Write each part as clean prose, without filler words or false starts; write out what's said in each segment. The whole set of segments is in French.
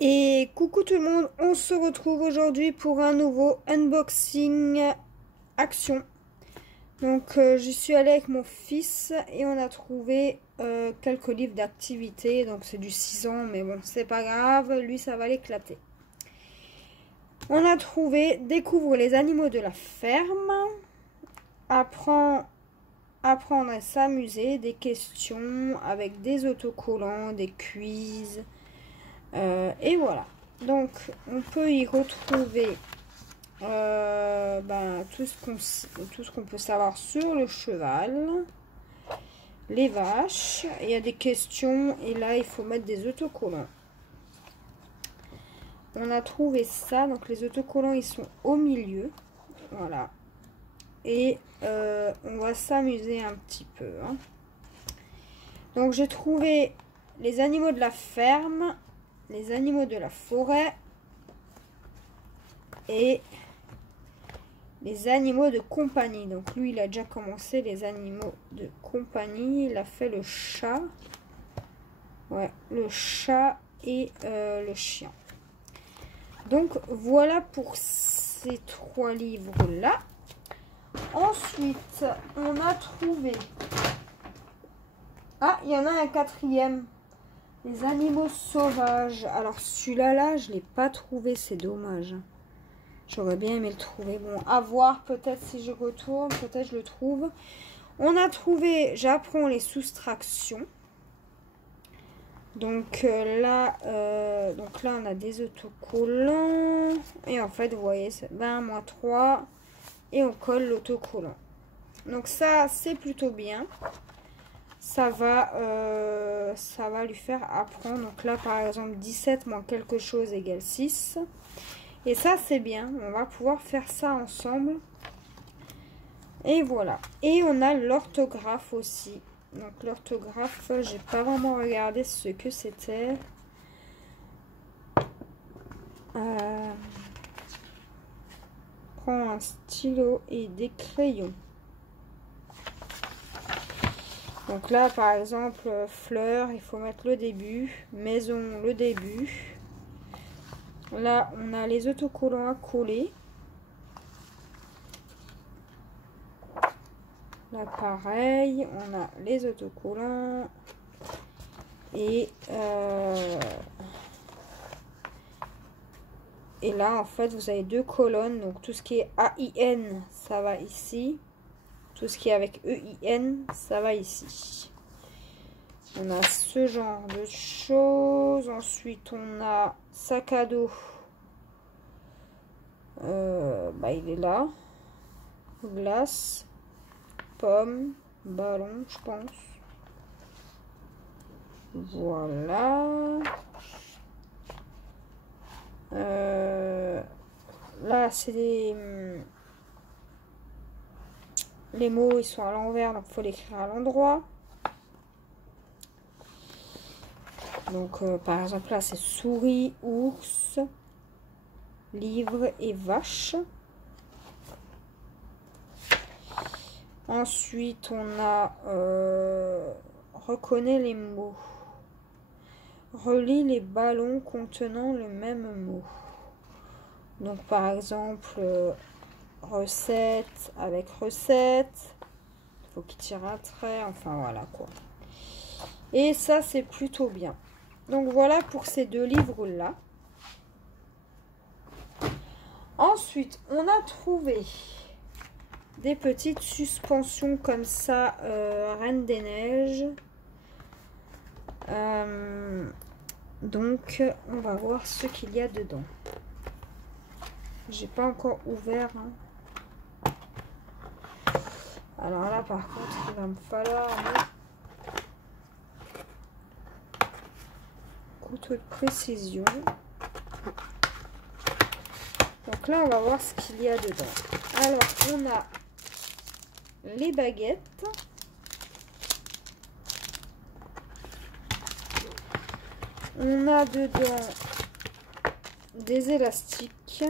Et coucou tout le monde, on se retrouve aujourd'hui pour un nouveau unboxing action. Donc j'y suis allée avec mon fils et on a trouvé quelques livres d'activité. Donc c'est du 6 ans mais bon c'est pas grave, lui ça va l'éclater. On a trouvé Découvre les animaux de la ferme, apprendre à s'amuser, des questions avec des autocollants, des quiz. Et voilà, donc on peut y retrouver tout ce qu'on peut savoir sur le cheval, les vaches. Il y a des questions et là il faut mettre des autocollants. On a trouvé ça, donc les autocollants ils sont au milieu, voilà, et on va s'amuser un petit peu, hein. Donc j'ai trouvé les animaux de la ferme, les animaux de la forêt et les animaux de compagnie. Donc lui il a déjà commencé les animaux de compagnie, il a fait le chat, ouais, le chat et le chien. Donc voilà pour ces 3 livres là. Ensuite on a trouvé, ah il y en a un 4e, les animaux sauvages. Alors celui-là je l'ai pas trouvé, c'est dommage. J'aurais bien aimé le trouver. Bon, à voir, peut-être si je retourne, peut-être je le trouve. On a trouvé J'apprends les soustractions. Donc là, on a des autocollants. Et en fait, vous voyez, c'est 20 moins 3. Et on colle l'autocollant. Donc ça, c'est plutôt bien. Ça va lui faire apprendre. Donc là, par exemple, 17 moins quelque chose égale 6. Et ça, c'est bien. On va pouvoir faire ça ensemble. Et voilà. Et on a l'orthographe aussi. Donc l'orthographe, j'ai pas vraiment regardé ce que c'était. Prends un stylo et des crayons. Donc là, par exemple, fleurs, il faut mettre le début. Maison, le début. Là, on a les autocollants à coller. Là, pareil, on a les autocollants. Et là, en fait, vous avez 2 colonnes. Donc, tout ce qui est AIN, ça va ici. Tout ce qui est avec EIN, ça va ici. On a ce genre de choses. Ensuite, on a sac à dos. Il est là. Glace. Pomme. Ballon, je pense. Voilà. Là, c'est les mots, ils sont à l'envers, donc il faut l'écrire à l'endroit. Donc, par exemple, là, c'est souris, ours, livre et vache. Ensuite, on a reconnais les mots. Relie les ballons contenant le même mot. Donc, par exemple, recette avec recette. Il faut qu'il tire un trait. Enfin, voilà quoi. Et ça, c'est plutôt bien. Donc, voilà pour ces 2 livres-là. Ensuite, on a trouvé des petites suspensions comme ça, Reine des Neiges. Donc, on va voir ce qu'il y a dedans. J'ai pas encore ouvert, hein. Alors là, par contre, il va me falloir un couteau de précision. Donc là, on va voir ce qu'il y a dedans. Alors, on a les baguettes. On a dedans des élastiques.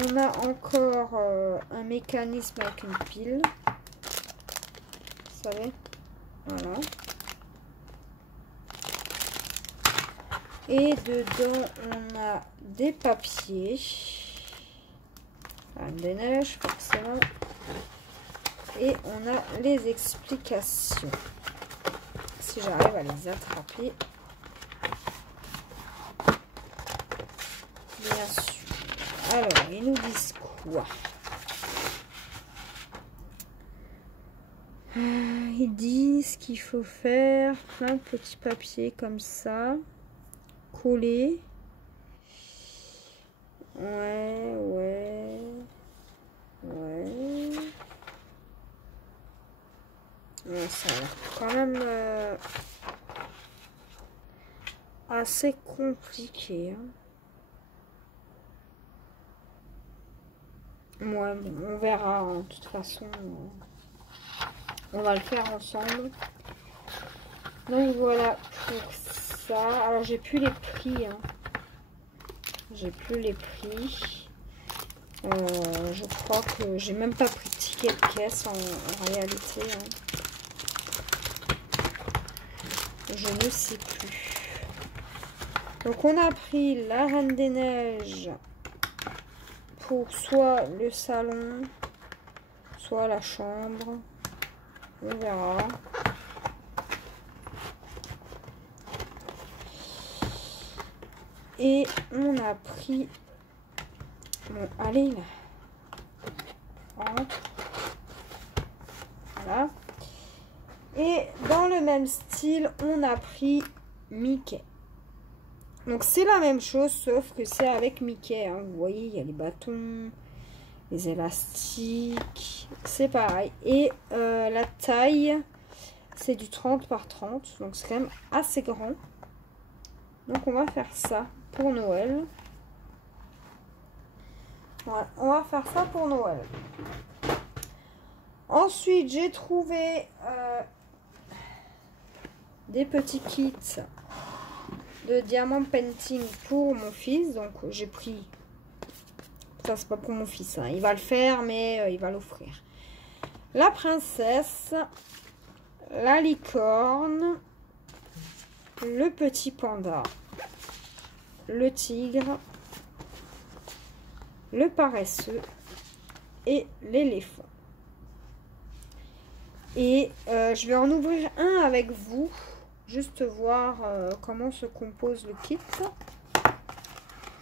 On a encore un mécanisme avec une pile. Vous savez, voilà. Et dedans, on a des papiers. Des neiges, forcément. Et on a les explications. Si j'arrive à les attraper. Bien sûr. Alors, ils nous disent quoi? Ils disent qu'il faut faire plein de petits papiers comme ça. Coller. Ouais. Ça a l'air quand même assez compliqué. Ouais, bon, on verra. De toute façon, on va le faire ensemble. Donc voilà pour ça. Alors j'ai plus les prix. J'ai plus les prix. Je crois que j'ai même pas pris de ticket de caisse en réalité. Je ne sais plus. Donc on a pris la Reine des Neiges pour soit le salon, soit la chambre. On verra. Et on a pris... Bon, allez là. Entre. Voilà. Et dans le même style, on a pris Mickey. Donc c'est la même chose, sauf que c'est avec Mickey. Vous voyez, il y a les bâtons, les élastiques. C'est pareil. Et la taille, c'est du 30 par 30. Donc c'est quand même assez grand. Donc on va faire ça pour Noël. Voilà, on va faire ça pour Noël. Ensuite, j'ai trouvé des petits kits de diamant painting pour mon fils. Donc j'ai pris, ça c'est pas pour mon fils, il va le faire mais il va l'offrir. La princesse, la licorne, le petit panda, le tigre, le paresseux et l'éléphant. Et je vais en ouvrir un avec vous, juste voir comment se compose le kit.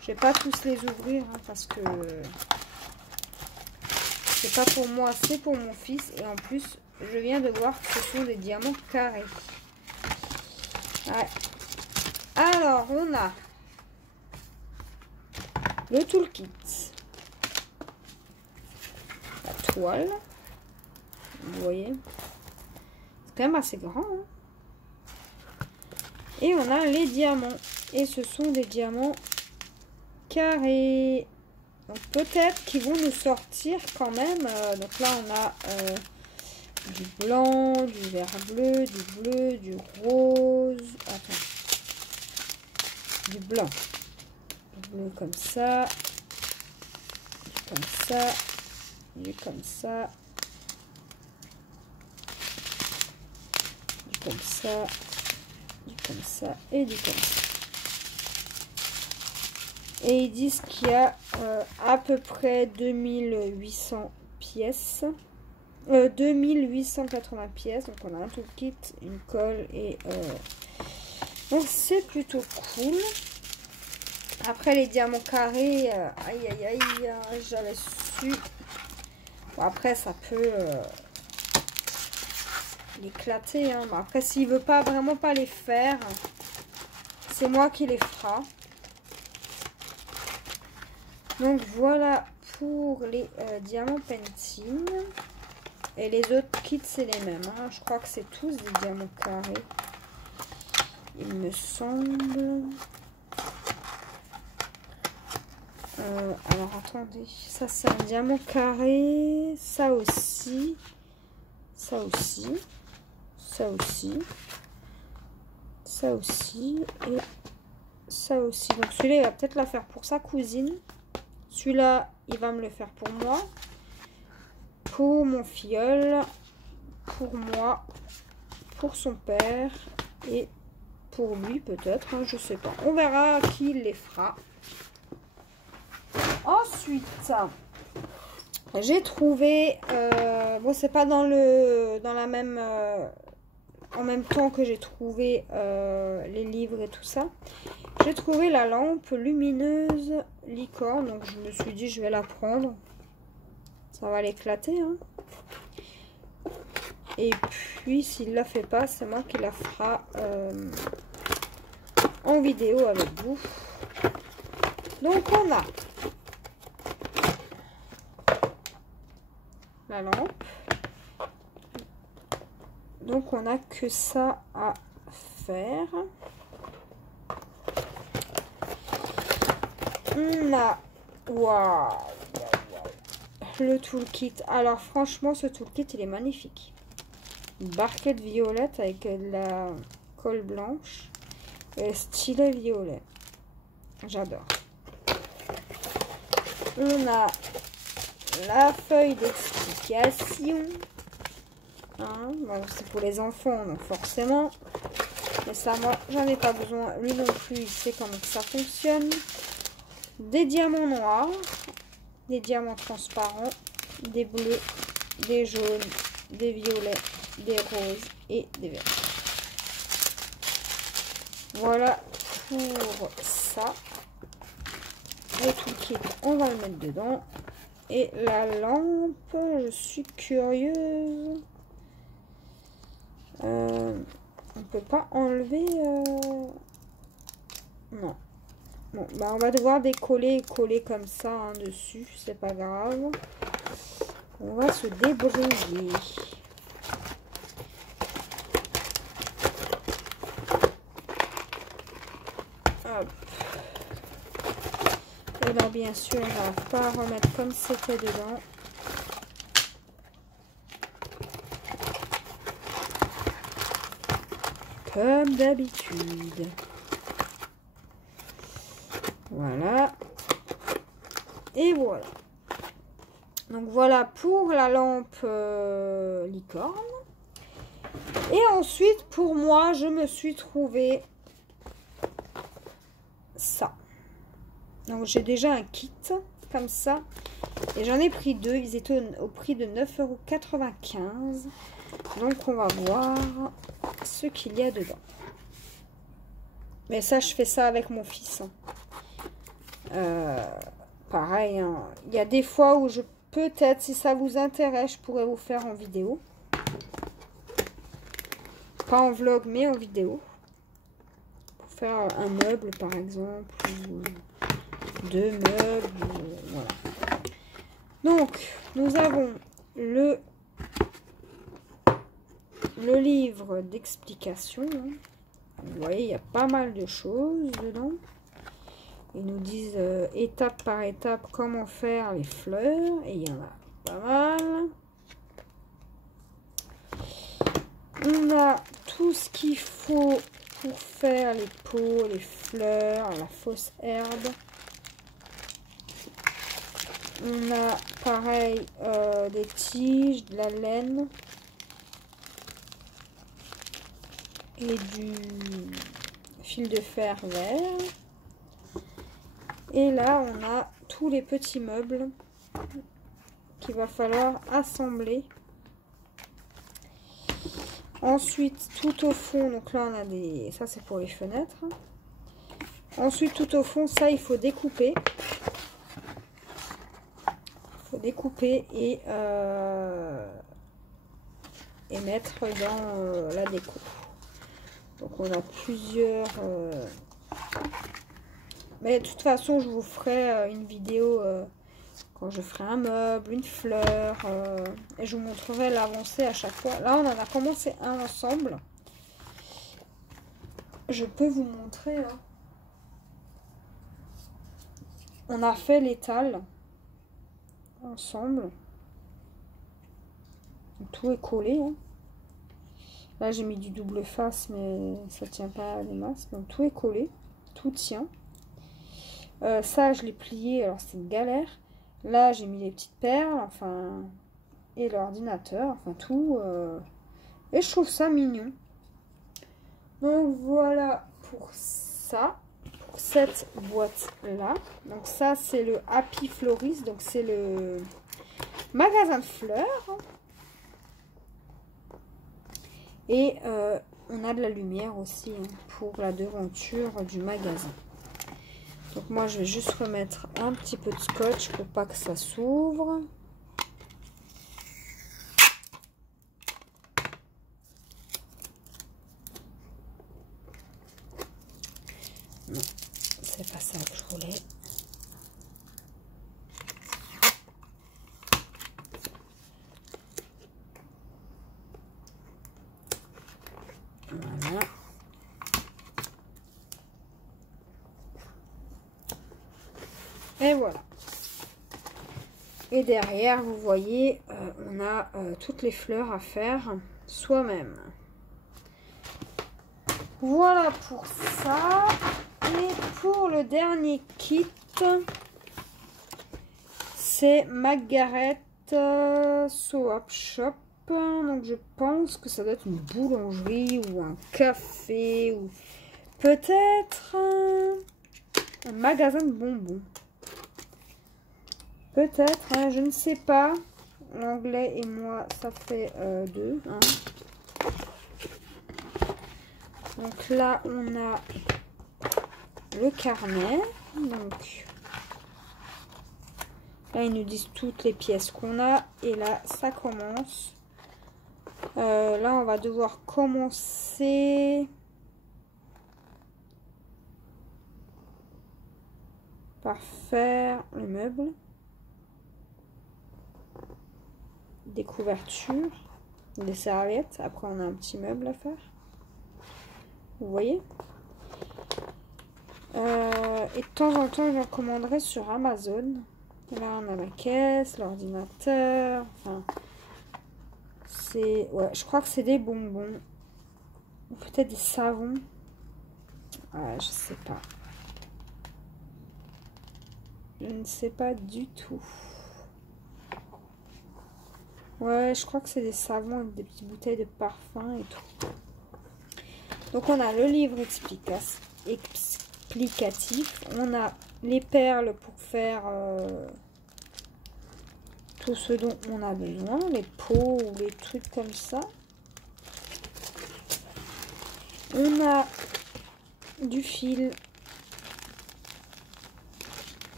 Je vais pas tous les ouvrir parce que c'est pas pour moi, c'est pour mon fils. Et en plus, je viens de voir que ce sont des diamants carrés. Ouais. Alors, on a le toolkit, la toile. Vous voyez, c'est quand même assez grand. Et on a les diamants. Et ce sont des diamants carrés. Donc peut-être qu'ils vont nous sortir quand même. Donc là, on a du blanc, du vert bleu, du rose. Attends. Du blanc. Du bleu comme ça. Du comme ça. Du comme ça. Comme ça, du comme ça et du comme ça. Et ils disent qu'il y a à peu près 2800 pièces. 2880 pièces. Donc on a un tout kit, une colle et... Donc c'est plutôt cool. Après les diamants carrés, aïe, j'avais su. Bon, après ça peut... éclater, mais après s'il veut pas vraiment pas les faire, c'est moi qui les fera. Donc voilà pour les diamants painting. Et les autres kits c'est les mêmes, je crois que c'est tous des diamants carrés, il me semble. Alors attendez, ça c'est un diamant carré, ça aussi, ça aussi, ça aussi, ça aussi et ça aussi. Donc celui-là il va peut-être la faire pour sa cousine, celui-là il va me le faire pour moi, pour mon filleul, pour moi, pour son père et pour lui peut-être, hein, je sais pas. On verra qui les fera. Ensuite, j'ai trouvé, bon c'est pas dans la même, en même temps que j'ai trouvé les livres et tout ça. J'ai trouvé la lampe lumineuse licorne, donc je me suis dit je vais la prendre. Ça va l'éclater, hein. Et puis s'il la fait pas, c'est moi qui la fera en vidéo avec vous. Donc on a la lampe. Donc on a que ça à faire. On a waouh, le toolkit. Alors franchement ce toolkit il est magnifique. Une barquette violette avec de la colle blanche et stylet violet. J'adore. On a la feuille d'explication. Hein, bon, c'est pour les enfants donc forcément. Mais ça moi j'en ai pas besoin. Lui non plus il sait comment ça fonctionne. Des diamants noirs, des diamants transparents, des bleus, des jaunes, des violets, des roses et des verts. Voilà pour ça. Le toolkit, on va le mettre dedans. Et la lampe, je suis curieuse. On peut pas enlever... Non. Bon, bah on va devoir décoller et coller comme ça hein, dessus, c'est pas grave. On va se débrouiller. Hop. Et là, bien sûr, on va pas remettre comme c'était dedans. Comme d'habitude. Voilà. Et voilà. Donc voilà pour la lampe licorne. Et ensuite, pour moi, je me suis trouvé ça. Donc j'ai déjà un kit comme ça. Et j'en ai pris deux. Ils étaient au prix de 9,95 €. Donc on va voir ce qu'il y a dedans. Mais ça, je fais ça avec mon fils. Pareil, hein. Il y a des fois où je peut-être, si ça vous intéresse, je pourrais vous faire en vidéo. Pas en vlog, mais en vidéo. Pour faire un meuble, par exemple. Ou deux meubles. Voilà. Donc, nous avons le livre d'explication. Vous voyez, il y a pas mal de choses dedans. Ils nous disent étape par étape comment faire les fleurs. Et il y en a pas mal. On a tout ce qu'il faut pour faire les pots, les fleurs, la fausse herbe. On a pareil des tiges, de la laine. Et du fil de fer vert. Et là, on a tous les petits meubles qu'il va falloir assembler. Ensuite, tout au fond, donc là, on a des... Ça, c'est pour les fenêtres. Ensuite, tout au fond, ça, il faut découper. Il faut découper et mettre dans la déco. Donc, on a plusieurs... Mais de toute façon, je vous ferai une vidéo quand je ferai un meuble, une fleur. Et je vous montrerai l'avancée à chaque fois. Là, on en a commencé un ensemble. Je peux vous montrer. Hein. On a fait l'étal ensemble. Tout est collé. Hein. Là, j'ai mis du double face, mais ça tient pas les masses. Donc, tout est collé. Tout tient. Ça, je l'ai plié, alors c'est une galère. Là, j'ai mis les petites perles, enfin, et l'ordinateur, enfin tout. Et je trouve ça mignon. Donc voilà pour ça, pour cette boîte-là. Donc ça, c'est le Happy Florist, donc c'est le magasin de fleurs. Et on a de la lumière aussi hein, pour la devanture du magasin. Donc moi, je vais juste remettre un petit peu de scotch pour pas que ça s'ouvre. Non, c'est pas ça que je voulais. Voilà. Et voilà. Et derrière, vous voyez, on a toutes les fleurs à faire soi-même. Voilà pour ça. Et pour le dernier kit, c'est Margaret Soap Shop. Donc je pense que ça doit être une boulangerie ou un café ou peut-être un magasin de bonbons. Peut-être, hein, je ne sais pas. L'anglais et moi, ça fait 2. Hein. Donc là, on a le carnet. Donc là, ils nous disent toutes les pièces qu'on a. Et là, ça commence. Là, on va devoir commencer par faire le meuble. Des couvertures, des serviettes. Après, on a un petit meuble à faire. Vous voyez? Et de temps en temps, je en commanderai sur Amazon. Là, on a la caisse, l'ordinateur. Enfin, c'est... Ouais, je crois que c'est des bonbons. Ou peut-être des savons. Ouais, je sais pas. Je ne sais pas du tout. Ouais, je crois que c'est des savons avec des petites bouteilles de parfum et tout. Donc, on a le livre explicatif. On a les perles pour faire tout ce dont on a besoin. Les pots ou les trucs comme ça. On a du fil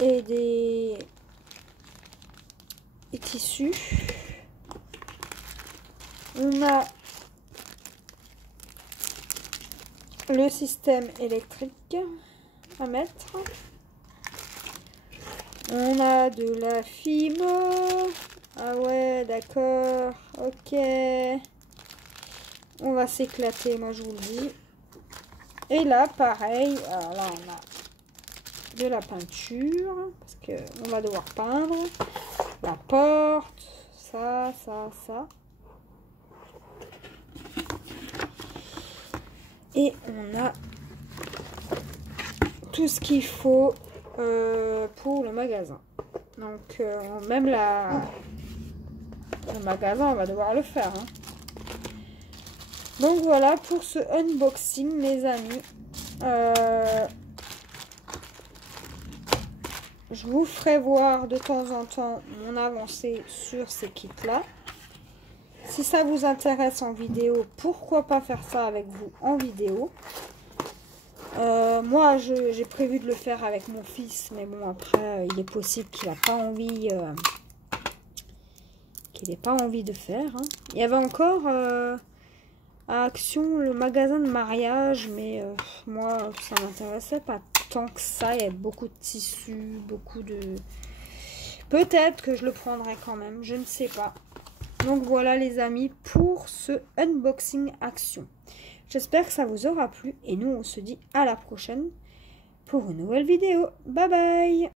et des tissus. On a le système électrique à mettre. On a de la fime. Ah ouais, d'accord. Ok. On va s'éclater, moi je vous le dis. Et là, pareil. Alors là, on a de la peinture. Parce qu'on va devoir peindre. La porte. Ça. Et on a tout ce qu'il faut pour le magasin. Donc, même le magasin, on va devoir le faire. Hein. Donc, voilà pour ce unboxing, les amis. Je vous ferai voir de temps en temps mon avancée sur ces kits-là. Si ça vous intéresse en vidéo, pourquoi pas faire ça avec vous en vidéo. Moi, j'ai prévu de le faire avec mon fils, mais bon, après, il est possible qu'il n'a pas envie, de faire. Hein. Il y avait encore à Action le magasin de mariage, mais moi, ça m'intéressait pas tant que ça. Il y avait beaucoup de tissus, beaucoup de... Peut-être que je le prendrai quand même, je ne sais pas. Donc voilà les amis pour ce unboxing Action. J'espère que ça vous aura plu et nous on se dit à la prochaine pour une nouvelle vidéo. Bye bye!